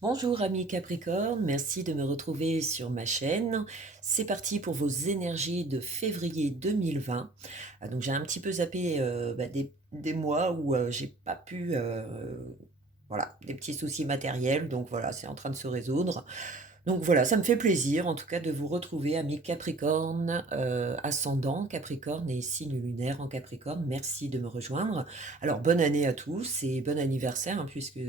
Bonjour amis Capricorne, merci de me retrouver sur ma chaîne. C'est parti pour vos énergies de février 2020. Donc j'ai un petit peu zappé des mois où j'ai pas pu, voilà, des petits soucis matériels, donc voilà, c'est en train de se résoudre. Donc voilà, ça me fait plaisir en tout cas de vous retrouver, amis Capricorne, ascendant Capricorne et signe lunaire en Capricorne. Merci de me rejoindre. Alors bonne année à tous et bon anniversaire, hein, puisque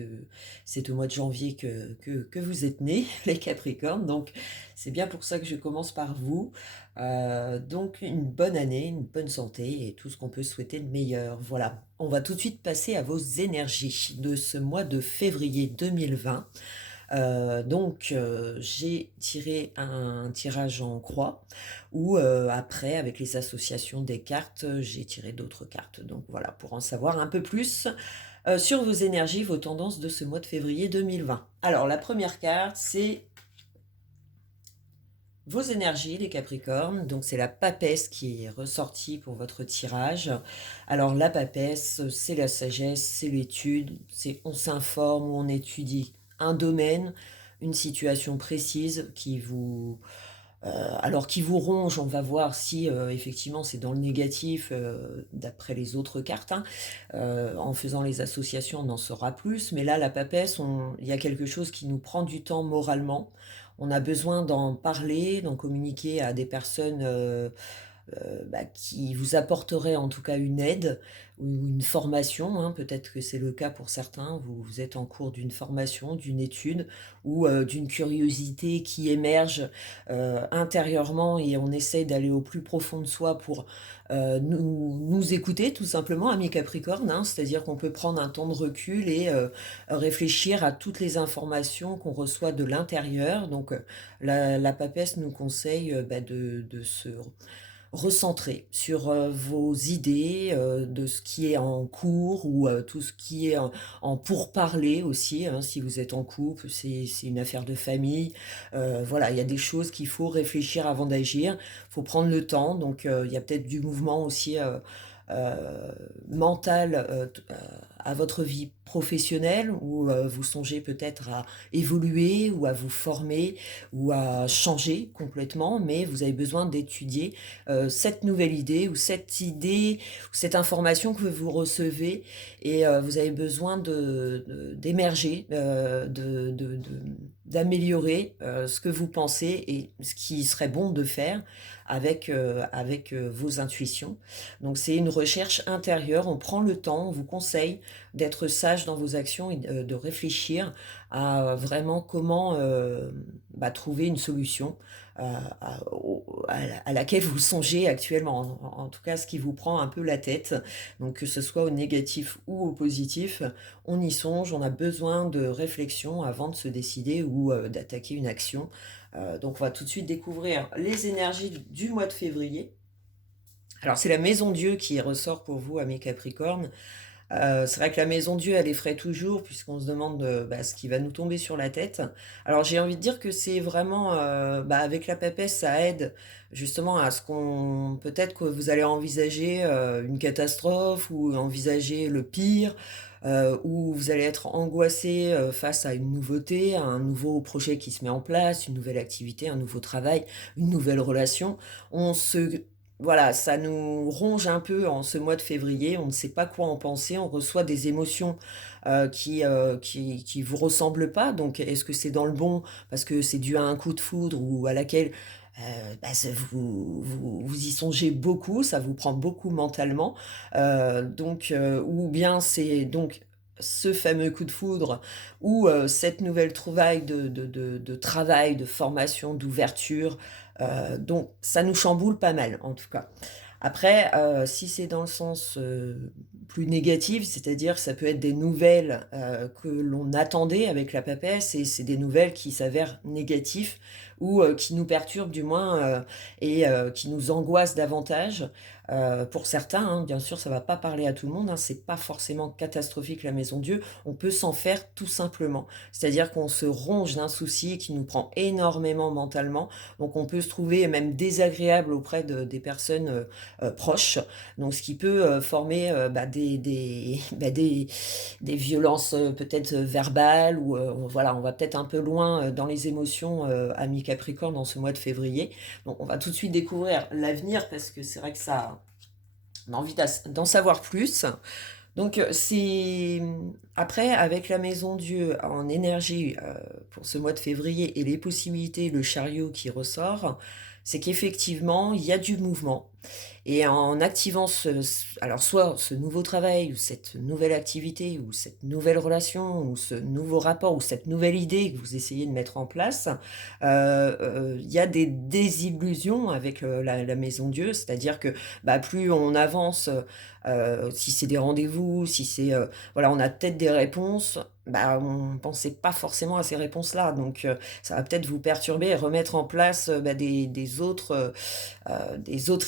c'est au mois de janvier que vous êtes nés, les Capricornes. Donc c'est bien pour ça que je commence par vous. Donc une bonne année, une bonne santé et tout ce qu'on peut souhaiter de meilleur. Voilà, on va tout de suite passer à vos énergies de ce mois de février 2020. J'ai tiré un tirage en croix ou après avec les associations des cartes, j'ai tiré d'autres cartes. Donc voilà, pour en savoir un peu plus sur vos énergies, vos tendances de ce mois de février 2020. Alors la première carte, c'est vos énergies, les Capricornes. Donc c'est la papesse qui est ressortie pour votre tirage. Alors la papesse, c'est la sagesse, c'est l'étude, c'est on s'informe ou on étudie un domaine, une situation précise qui vous ronge. On va voir si effectivement c'est dans le négatif d'après les autres cartes, hein. En faisant les associations, on en saura plus. Mais là, la papesse, il y a quelque chose qui nous prend du temps moralement. On a besoin d'en parler, d'en communiquer à des personnes qui vous apporterait en tout cas une aide ou une formation, hein. Peut-être que c'est le cas pour certains, vous êtes en cours d'une formation, d'une étude ou d'une curiosité qui émerge intérieurement et on essaye d'aller au plus profond de soi pour nous écouter tout simplement, amis Capricorne, hein. C'est-à-dire qu'on peut prendre un temps de recul et réfléchir à toutes les informations qu'on reçoit de l'intérieur. Donc la papesse nous conseille de se recentrer sur vos idées, de ce qui est en cours ou tout ce qui est en pourparler aussi, hein, si vous êtes en couple, c'est une affaire de famille. Voilà, il y a des choses qu'il faut réfléchir avant d'agir, il faut prendre le temps, donc il y a peut-être du mouvement aussi euh, mental à votre vie professionnelle où vous songez peut-être à évoluer ou à vous former ou à changer complètement, mais vous avez besoin d'étudier cette nouvelle idée ou cette information que vous recevez et vous avez besoin d'émerger, d'améliorer ce que vous pensez et ce qui serait bon de faire avec vos intuitions. Donc c'est une recherche intérieure, on prend le temps, on vous conseille d'être sage dans vos actions et de réfléchir à vraiment comment trouver une solution à laquelle vous songez actuellement, en tout cas ce qui vous prend un peu la tête. Donc que ce soit au négatif ou au positif, on y songe, on a besoin de réflexion avant de se décider ou d'attaquer une action. Donc on va tout de suite découvrir les énergies du mois de février. Alors c'est la maison Dieu qui ressort pour vous, amis Capricornes. C'est vrai que la maison Dieu, elle effraie toujours, puisqu'on se demande ce qui va nous tomber sur la tête. Alors j'ai envie de dire que c'est vraiment, avec la papesse, ça aide justement à ce qu'on, peut-être que vous allez envisager une catastrophe ou envisager le pire, ou vous allez être angoissé face à une nouveauté, à un nouveau projet qui se met en place, une nouvelle activité, un nouveau travail, une nouvelle relation. On se Voilà, ça nous ronge un peu en ce mois de février, on ne sait pas quoi en penser, on reçoit des émotions qui vous ressemblent pas, donc est-ce que c'est dans le bon parce que c'est dû à un coup de foudre ou à laquelle vous y songez beaucoup, ça vous prend beaucoup mentalement, ou bien c'est donc ce fameux coup de foudre ou cette nouvelle trouvaille de travail, de formation, d'ouverture, donc ça nous chamboule pas mal en tout cas. Après, si c'est dans le sens plus négatif, c'est-à-dire que ça peut être des nouvelles que l'on attendait avec la papesse et c'est des nouvelles qui s'avèrent négatives ou qui nous perturbent du moins et qui nous angoissent davantage. pour certains, hein, bien sûr, ça va pas parler à tout le monde, hein, c'est pas forcément catastrophique la maison Dieu, on peut s'en faire tout simplement. C'est-à-dire qu'on se ronge d'un souci qui nous prend énormément mentalement, donc on peut se trouver même désagréable auprès des personnes, proches, donc ce qui peut, former, des violences, peut-être verbales ou, voilà, on va peut-être un peu loin, dans les émotions, amis Capricorne en ce mois de février. Donc on va tout de suite découvrir l'avenir parce que c'est vrai que ça on a envie d'en savoir plus. Donc, après avec la maison Dieu en énergie, pour ce mois de février et les possibilités, le chariot qui ressort, c'est qu'effectivement, il y a du mouvement et en activant alors soit ce nouveau travail ou cette nouvelle activité ou cette nouvelle relation ou ce nouveau rapport ou cette nouvelle idée que vous essayez de mettre en place, il y a des désillusions avec, la maison Dieu. C'est-à-dire que, bah, plus on avance, si c'est des rendez-vous, si c'est, voilà, on a peut-être des réponses, bah, on pensait pas forcément à ces réponses-là. Donc, ça va peut-être vous perturber et remettre en place, bah, des autres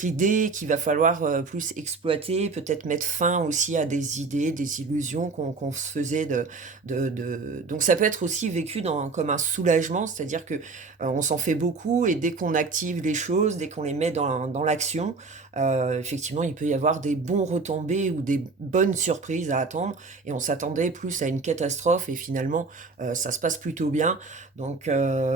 idées qu'il va falloir, plus exploiter, peut-être mettre fin aussi à des idées, des illusions qu'on se faisait donc ça peut être aussi vécu comme un soulagement, c'est-à-dire que, on s'en fait beaucoup et dès qu'on active les choses, dès qu'on les met dans l'action, effectivement, il peut y avoir des bons retombées ou des bonnes surprises à attendre et on s'attendait plus à une catastrophe et finalement, ça se passe plutôt bien. Donc,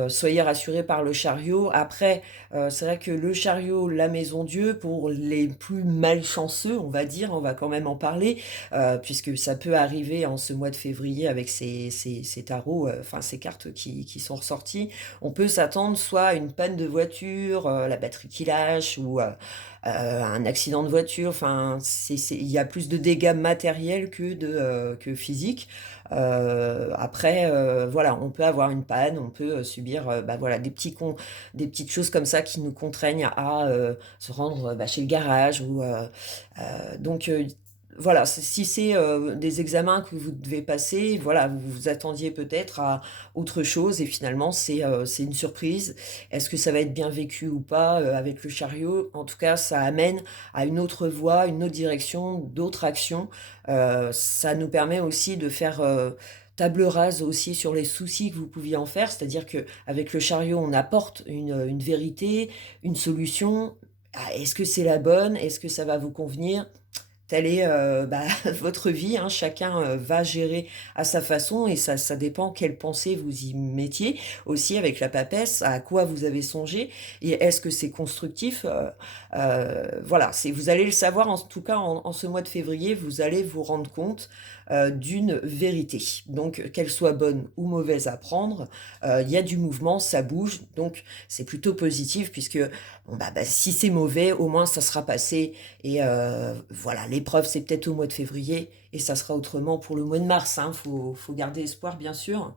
soyez rassurés par le chariot. Après, c'est vrai que le chariot, la maison Dieu, pour les plus malchanceux, on va dire, on va quand même en parler, puisque ça peut arriver en ce mois de février avec ces tarots, enfin ces cartes qui sont ressorties. On peut s'attendre soit à une panne de voiture, la batterie qui lâche ou un accident de voiture. Enfin, il y a plus de dégâts matériels que physiques. Après, voilà, on peut avoir une panne, on peut subir, bah, voilà, des petites choses comme ça qui nous contraignent à se rendre bah, chez le garage donc voilà, si c'est des examens que vous devez passer, voilà, vous vous attendiez peut-être à autre chose et finalement c'est une surprise. Est-ce que ça va être bien vécu ou pas avec le chariot? En tout cas, ça amène à une autre voie, une autre direction, d'autres actions. Ça nous permet aussi de faire table rase aussi sur les soucis que vous pouviez en faire, c'est-à-dire que avec le chariot, on apporte une vérité, une solution. Ah, est-ce que c'est la bonne? Est-ce que ça va vous convenir? Telle est, bah, votre vie, hein. Chacun, va gérer à sa façon et ça dépend quelles pensées vous y mettiez. Aussi avec la papesse, à quoi vous avez songé et est-ce que c'est constructif? Voilà, vous allez le savoir en tout cas en ce mois de février, vous allez vous rendre compte, d'une vérité. Donc qu'elle soit bonne ou mauvaise à prendre, il y a du mouvement, ça bouge, donc c'est plutôt positif puisque, bon, bah, si c'est mauvais, au moins ça sera passé et voilà, l'épreuve, c'est peut-être au mois de février et ça sera autrement pour le mois de mars, hein. Faut garder espoir, bien sûr.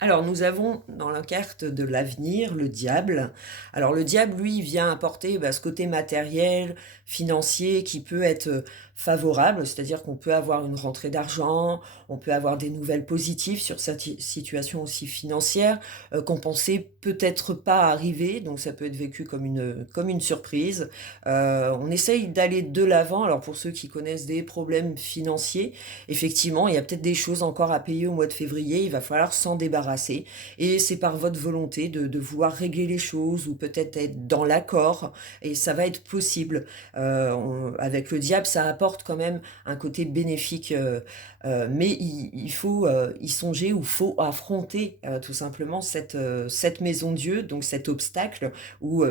Alors, nous avons dans la carte de l'avenir le diable. Alors, le diable, lui, il vient apporter bah, ce côté matériel, financier, qui peut être favorable, c'est-à-dire qu'on peut avoir une rentrée d'argent, on peut avoir des nouvelles positives sur cette situation aussi financière, qu'on pensait peut-être pas arriver, donc ça peut être vécu comme une surprise. On essaye d'aller de l'avant. Alors, pour ceux qui connaissent des problèmes financiers, effectivement, il y a peut-être des choses encore à payer au mois de février, il va falloir s'en débarrasser. Et c'est par votre volonté de vouloir régler les choses ou peut-être être dans l'accord, et ça va être possible. Avec le diable, ça apporte quand même un côté bénéfique, mais il faut y songer ou faut affronter tout simplement cette maison Dieu, donc cet obstacle ou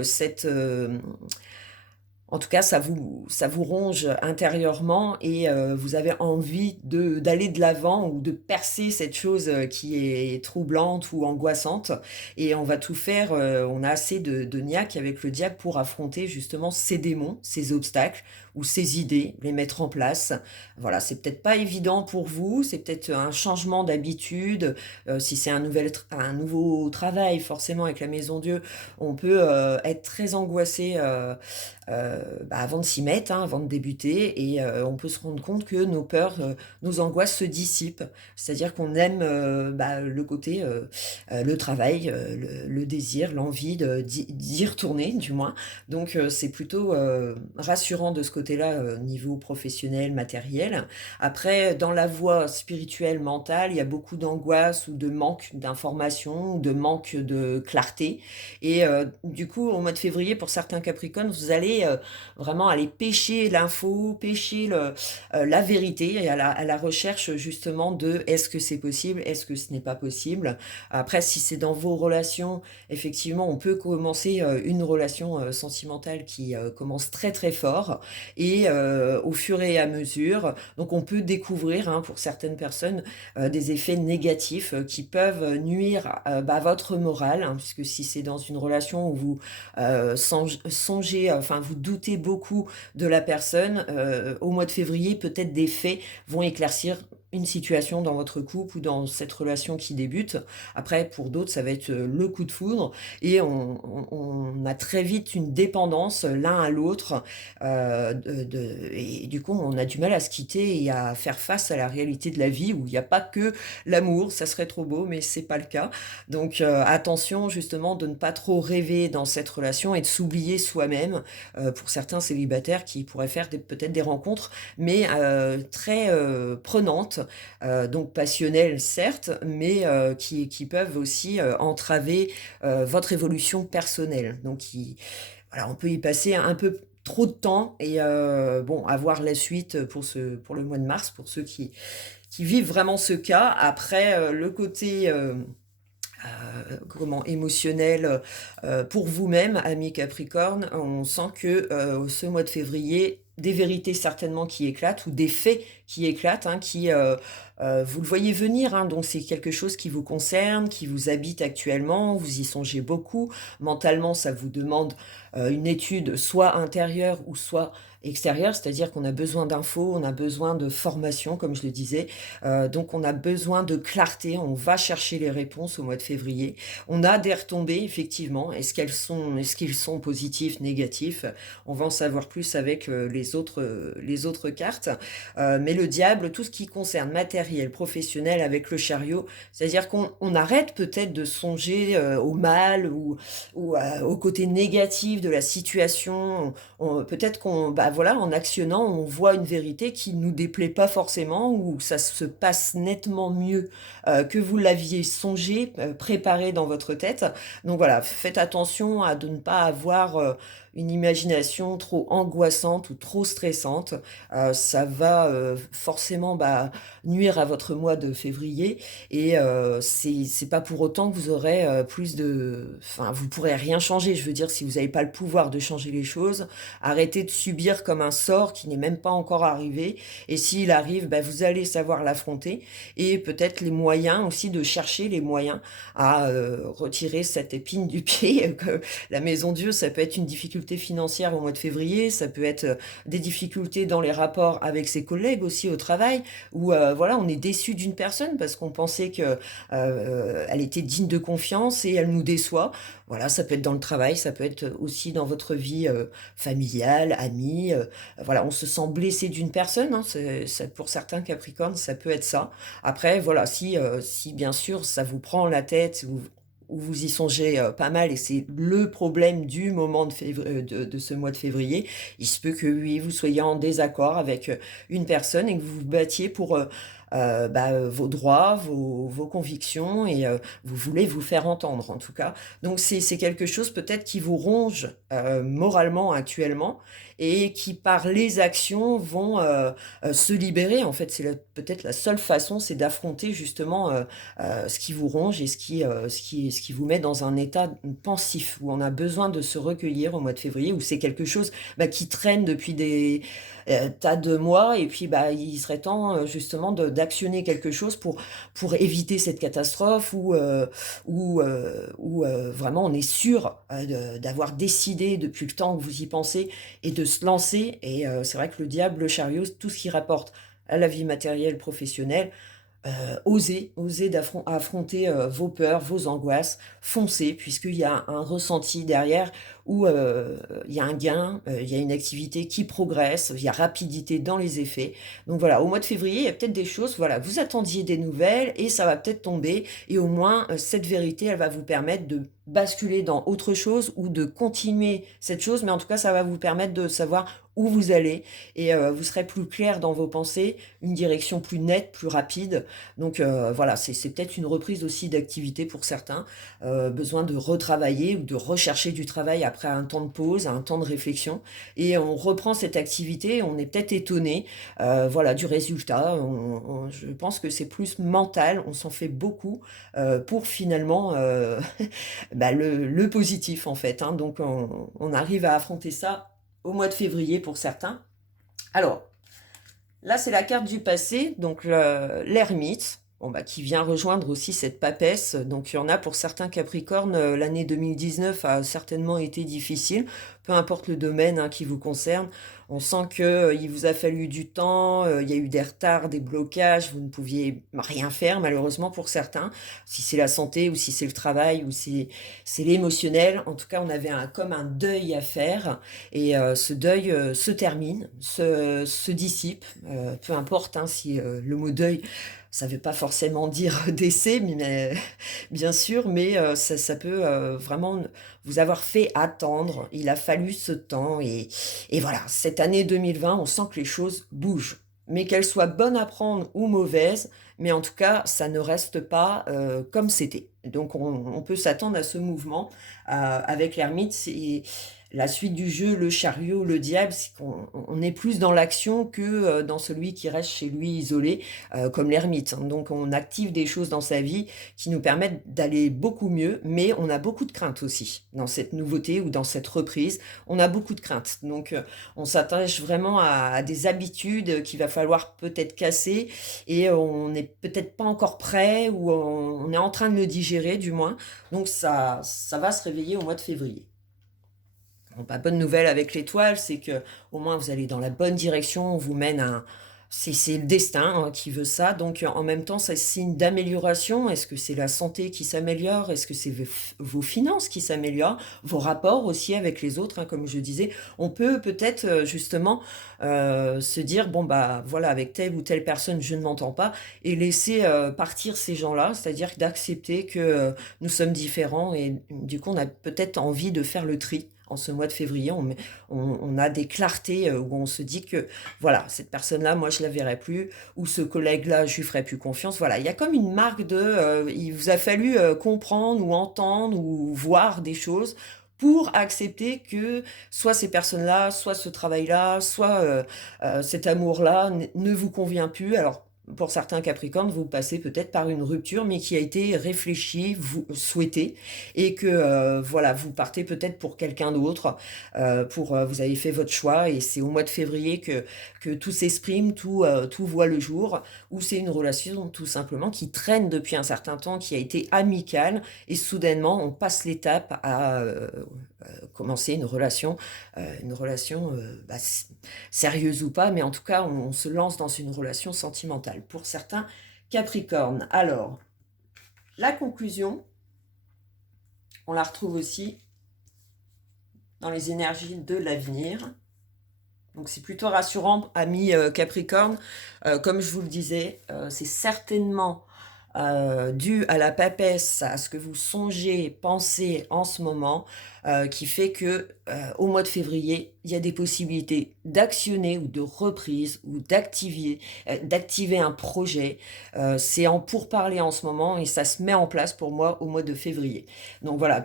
en tout cas, ça vous ronge intérieurement et vous avez envie d'aller de l'avant ou de percer cette chose qui est troublante ou angoissante. Et on va tout faire, on a assez de niaque avec le diable pour affronter justement ces démons, ces obstacles ou ces idées, les mettre en place. Voilà, c'est peut-être pas évident pour vous, c'est peut-être un changement d'habitude. Si c'est un nouveau travail, forcément avec la Maison Dieu, on peut être très angoissé avant de s'y mettre, hein, avant de débuter, et on peut se rendre compte que nos peurs, nos angoisses se dissipent. C'est-à-dire qu'on aime le côté, le travail, le désir, l'envie d'y retourner, du moins. Donc c'est plutôt rassurant de ce côté-là, niveau professionnel, matériel. Après, dans la voie spirituelle, mentale, il y a beaucoup d'angoisse ou de manque d'information, ou de manque de clarté. Et du coup, au mois de février, pour certains Capricornes, vous allez vraiment aller pêcher l'info, pêcher la vérité, et à la recherche justement de est-ce que c'est possible, est-ce que ce n'est pas possible. Après, si c'est dans vos relations, effectivement, on peut commencer une relation sentimentale qui commence très très fort, et au fur et à mesure, donc on peut découvrir, hein, pour certaines personnes, des effets négatifs qui peuvent nuire à votre morale, hein, puisque si c'est dans une relation où vous songez, enfin vous doutez beaucoup de la personne, au mois de février, peut-être des faits vont éclaircir une situation dans votre couple ou dans cette relation qui débute. Après, pour d'autres, ça va être le coup de foudre, et on a très vite une dépendance l'un à l'autre, et du coup, on a du mal à se quitter et à faire face à la réalité de la vie où il n'y a pas que l'amour. Ça serait trop beau, mais c'est pas le cas. Donc, attention justement de ne pas trop rêver dans cette relation et de s'oublier soi-même. Pour certains célibataires qui pourraient faire peut-être des rencontres, mais très prenantes, donc passionnelles certes, mais qui peuvent aussi entraver votre évolution personnelle. Donc, voilà, on peut y passer un peu trop de temps, et bon, à voir la suite pour le mois de mars, pour ceux qui vivent vraiment ce cas. Après, le côté comment émotionnel, pour vous-même, ami Capricorne, on sent que ce mois de février, des vérités certainement qui éclatent, ou des faits qui éclatent, hein, qui vous le voyez venir, hein, donc c'est quelque chose qui vous concerne, qui vous habite actuellement, vous y songez beaucoup. Mentalement, ça vous demande une étude soit intérieure ou soit extérieure, c'est-à-dire qu'on a besoin d'infos, on a besoin de formation, comme je le disais. Donc on a besoin de clarté, on va chercher les réponses au mois de février. On a des retombées, effectivement. Est-ce qu'ils sont positifs, négatifs? On va en savoir plus avec les autres cartes. Mais le diable, tout ce qui concerne matériel, professionnel, avec le chariot, c'est-à-dire qu'on arrête peut-être de songer au mal, ou au côté négatif de la situation. Peut-être voilà, en actionnant, on voit une vérité qui nous déplaît pas forcément, ou ça se passe nettement mieux que vous l'aviez songé, préparé dans votre tête. Donc voilà, faites attention à de ne pas avoir une imagination trop angoissante ou trop stressante. Ça va forcément nuire à votre mois de février, et c'est pas pour autant que vous aurez plus de... Enfin, vous pourrez rien changer. Je veux dire, si vous n'avez pas le pouvoir de changer les choses, arrêtez de subir comme un sort qui n'est même pas encore arrivé. Et s'il arrive, vous allez savoir l'affronter, et peut-être les moyens aussi, de chercher les moyens à retirer cette épine du pied. Que la Maison Dieu, ça peut être une difficulté financière au mois de février, ça peut être des difficultés dans les rapports avec ses collègues aussi au travail, où voilà, on est déçu d'une personne parce qu'on pensait que elle était digne de confiance et elle nous déçoit. Voilà, ça peut être dans le travail, ça peut être aussi dans votre vie familiale, amie. Voilà, on se sent blessé d'une personne, hein, pour certains Capricornes, ça peut être ça. Après, voilà, si bien sûr ça vous prend la tête, ou vous y songez pas mal, et c'est le problème du moment de ce mois de février, il se peut que oui, vous soyez en désaccord avec une personne, et que vous vous battiez pour vos droits, vos convictions, et vous voulez vous faire entendre en tout cas. Donc c'est quelque chose peut-être qui vous ronge moralement actuellement, et qui par les actions vont se libérer. En fait, peut-être la seule façon, c'est d'affronter justement ce qui vous ronge, et ce qui vous met dans un état pensif, où on a besoin de se recueillir au mois de février, où c'est quelque chose qui traîne depuis des tas de mois, et puis il serait temps justement actionner quelque chose pour éviter cette catastrophe ou vraiment on est sûr d'avoir décidé depuis le temps que vous y pensez et de se lancer. Et c'est vrai que le diable, le chariot, tout ce qui rapporte à la vie matérielle, professionnelle, osez affronter vos peurs, vos angoisses, foncez, puisqu'il y a un ressenti derrière où il y a un gain, il y a une activité qui progresse, il y a rapidité dans les effets. Donc voilà, au mois de février, il y a peut-être des choses, voilà, vous attendiez des nouvelles et ça va peut-être tomber. Et au moins, cette vérité, elle va vous permettre de basculer dans autre chose ou de continuer cette chose, mais en tout cas, ça va vous permettre de savoir où vous allez et vous serez plus clair dans vos pensées, une direction plus nette, plus rapide. Donc voilà, c'est peut-être une reprise aussi d'activité pour certains, besoin de retravailler ou de rechercher du travail après un temps de pause, un temps de réflexion, et on reprend cette activité, on est peut-être étonné, voilà, du résultat. Je pense que c'est plus mental, on s'en fait beaucoup pour finalement bah, le positif en fait, hein. Donc on arrive à affronter ça au mois de février pour certains. Alors, là, c'est la carte du passé, donc l'ermite, bon, bah, qui vient rejoindre aussi cette papesse. Donc, il y en a pour certains Capricornes, l'année 2019 a certainement été difficile, peu importe le domaine hein, qui vous concerne. On sent qu'il vous a fallu du temps, il y a eu des retards, des blocages, vous ne pouviez rien faire malheureusement pour certains, si c'est la santé ou si c'est le travail ou si c'est l'émotionnel. En tout cas, on avait comme un deuil à faire. Et ce deuil se termine, se dissipe, peu importe hein, si le mot deuil, ça ne veut pas forcément dire décès, mais bien sûr, mais ça peut vraiment vous avoir fait attendre. Il a fallu ce temps et voilà, cette année 2020, on sent que les choses bougent. Mais qu'elles soient bonnes à prendre ou mauvaises, mais en tout cas, ça ne reste pas comme c'était. Donc on peut s'attendre à ce mouvement avec l'ermite. La suite du jeu, le chariot, le diable, c'est qu'on est plus dans l'action que dans celui qui reste chez lui isolé, comme l'ermite. Donc on active des choses dans sa vie qui nous permettent d'aller beaucoup mieux, mais on a beaucoup de craintes aussi dans cette nouveauté ou dans cette reprise. On a beaucoup de craintes. Donc on s'attache vraiment à des habitudes qu'il va falloir peut-être casser et on n'est peut-être pas encore prêt ou on est en train de le digérer du moins. Donc ça va se réveiller au mois de février. Bon, bah, bonne nouvelle avec l'étoile, c'est que au moins vous allez dans la bonne direction, on vous mène à c'est le destin hein, qui veut ça. Donc en même temps, c'est signe d'amélioration. Est-ce que c'est la santé qui s'améliore? Est-ce que c'est vos finances qui s'améliorent? Vos rapports aussi avec les autres, hein, comme je disais. On peut peut-être justement se dire, bon bah voilà, avec telle ou telle personne, je ne m'entends pas, et laisser partir ces gens-là, c'est-à-dire d'accepter que nous sommes différents et du coup on a peut-être envie de faire le tri. En ce mois de février, on a des clartés où on se dit que voilà, cette personne-là, moi je la verrai plus, ou ce collègue-là, je lui ferai plus confiance. Voilà, il y a comme une marque il vous a fallu comprendre ou entendre ou voir des choses pour accepter que soit ces personnes-là, soit ce travail-là, soit cet amour-là ne vous convient plus. Alors pour certains Capricornes, vous passez peut-être par une rupture, mais qui a été réfléchie, vous souhaitée, et que voilà, vous partez peut-être pour quelqu'un d'autre, vous avez fait votre choix, et c'est au mois de février que tout s'exprime, tout voit le jour, ou c'est une relation tout simplement qui traîne depuis un certain temps, qui a été amicale, et soudainement on passe l'étape à commencer une relation sérieuse ou pas, mais en tout cas, on se lance dans une relation sentimentale pour certains Capricornes. Alors, la conclusion, on la retrouve aussi dans les énergies de l'avenir. Donc c'est plutôt rassurant, amis Capricorne. Comme je vous le disais, c'est certainement dû à la papesse, à ce que vous songez, pensez en ce moment, qui fait que au mois de février, il y a des possibilités d'actionner ou de reprise ou d'activer un projet. C'est en pourparlers en ce moment et ça se met en place pour moi au mois de février. Donc voilà,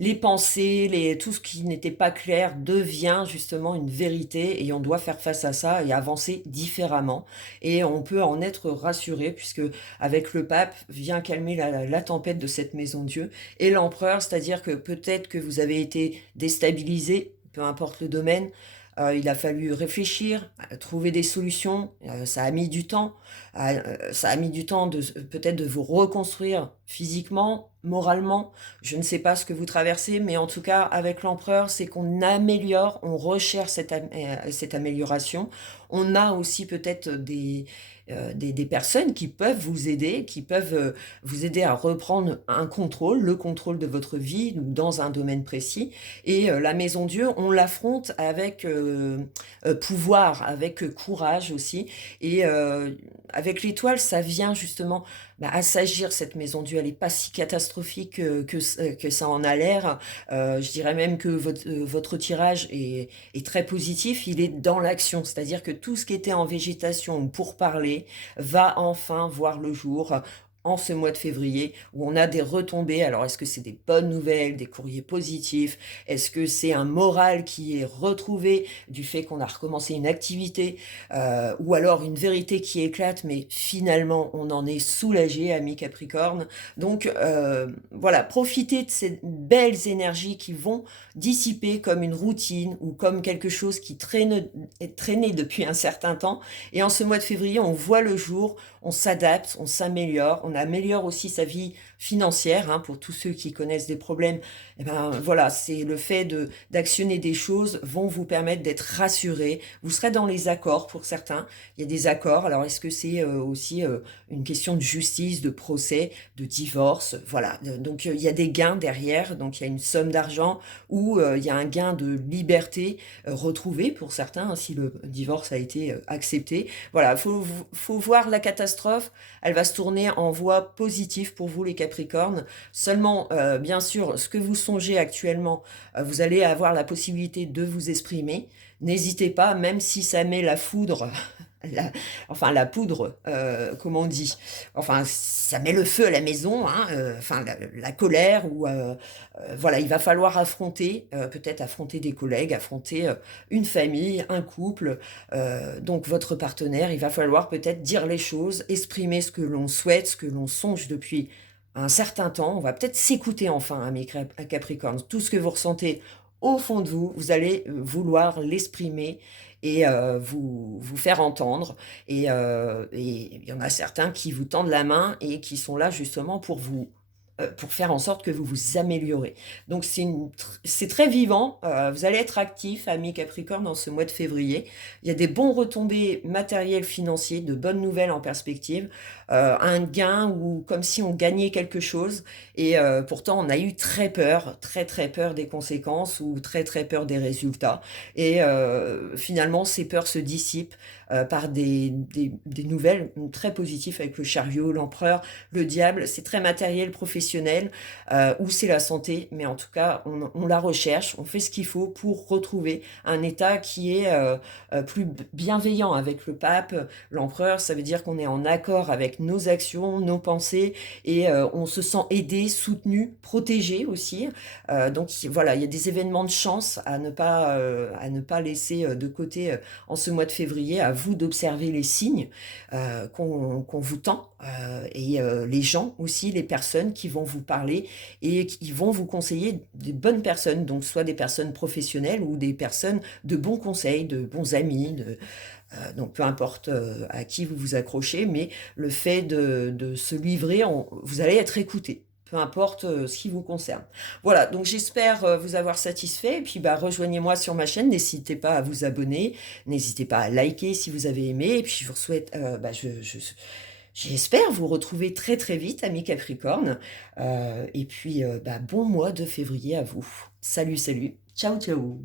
les pensées, tout ce qui n'était pas clair devient justement une vérité et on doit faire face à ça et avancer différemment. Et on peut en être rassuré puisque avec le pape vient calmer la tempête de cette maison de Dieu et l'empereur, c'est-à-dire que peut-être que vous avez été déstabilisé, peu importe le domaine, il a fallu réfléchir, trouver des solutions, ça a mis du temps, ça a mis du temps de peut-être de vous reconstruire physiquement, moralement. Je ne sais pas ce que vous traversez, mais en tout cas, avec l'empereur, c'est qu'on améliore, on recherche cette amélioration. On a aussi peut-être des personnes qui peuvent vous aider, qui peuvent vous aider à reprendre un contrôle, le contrôle de votre vie dans un domaine précis. Et la maison Dieu, on l'affronte avec pouvoir, avec courage aussi. Et avec l'étoile, ça vient justement assagir cette maison Dieu. Elle n'est pas si catastrophique que ça en a l'air. Je dirais même que votre tirage est très positif. Il est dans l'action, c'est-à-dire que tout ce qui était en végétation pour parler va enfin voir le jour en ce mois de février, où on a des retombées. Alors, est-ce que c'est des bonnes nouvelles, des courriers positifs? Est-ce que c'est un moral qui est retrouvé du fait qu'on a recommencé une activité? Ou alors une vérité qui éclate, mais finalement, on en est soulagé, ami Capricorne. Donc, voilà, profitez de ces belles énergies qui vont dissiper comme une routine ou comme quelque chose qui est traîné depuis un certain temps. Et en ce mois de février, on voit le jour, on s'adapte, on s'améliore, on améliore aussi sa vie financière, hein, pour tous ceux qui connaissent des problèmes. Eh ben voilà, c'est le fait d'actionner des choses vont vous permettre d'être rassurés. Vous serez dans les accords pour certains. Il y a des accords. Alors est-ce que c'est aussi une question de justice, de procès, de divorce? Voilà. Donc il y a des gains derrière. Donc il y a une somme d'argent ou il y a un gain de liberté retrouvé pour certains, hein, si le divorce a été accepté. Voilà, faut voir la catastrophe. Elle va se tourner en voie positive pour vous, les Capricornes. Seulement, bien sûr, ce que vous songez actuellement, vous allez avoir la possibilité de vous exprimer. N'hésitez pas, même si ça met la foudre, enfin la poudre, comment on dit, enfin ça met le feu à la maison, hein, enfin la colère, ou voilà, il va falloir affronter, peut-être affronter des collègues, affronter une famille, un couple, donc votre partenaire. Il va falloir peut-être dire les choses, exprimer ce que l'on souhaite, ce que l'on songe depuis un certain temps. On va peut-être s'écouter enfin, hein, mes Capricornes. Tout ce que vous ressentez au fond de vous, vous allez vouloir l'exprimer et vous faire entendre. Et il y en a certains qui vous tendent la main et qui sont là justement pour faire en sorte que vous vous améliorez. Donc c'est très vivant, vous allez être actif, amis Capricorne, dans ce mois de février. Il y a des bons retombées matérielles, financiers, de bonnes nouvelles en perspective, un gain ou comme si on gagnait quelque chose, et pourtant on a eu très peur, très très peur des conséquences ou très très peur des résultats. Et finalement ces peurs se dissipent par des nouvelles très positives avec le chariot, l'empereur, le diable. C'est très matériel, professionnel, ou c'est la santé, mais en tout cas on la recherche, on fait ce qu'il faut pour retrouver un état qui est plus bienveillant avec le pape, l'empereur. Ça veut dire qu'on est en accord avec nos actions, nos pensées, et on se sent aidé, soutenu, protégé aussi. Donc voilà, il y a des événements de chance à ne pas laisser de côté en ce mois de février. À vous d'observer les signes qu'on vous tend, et les gens aussi, les personnes qui vont vous parler et qui vont vous conseiller, des bonnes personnes, donc soit des personnes professionnelles ou des personnes de bons conseils, de bons amis, donc peu importe à qui vous vous accrochez, mais le fait de se livrer, vous allez être écouté, peu importe ce qui vous concerne. Voilà, donc j'espère vous avoir satisfait, et puis rejoignez-moi sur ma chaîne, n'hésitez pas à vous abonner, n'hésitez pas à liker si vous avez aimé, et puis je vous souhaite, j'espère vous retrouver très très vite, amis Capricorne, et puis bon mois de février à vous. Salut, salut, ciao ciao.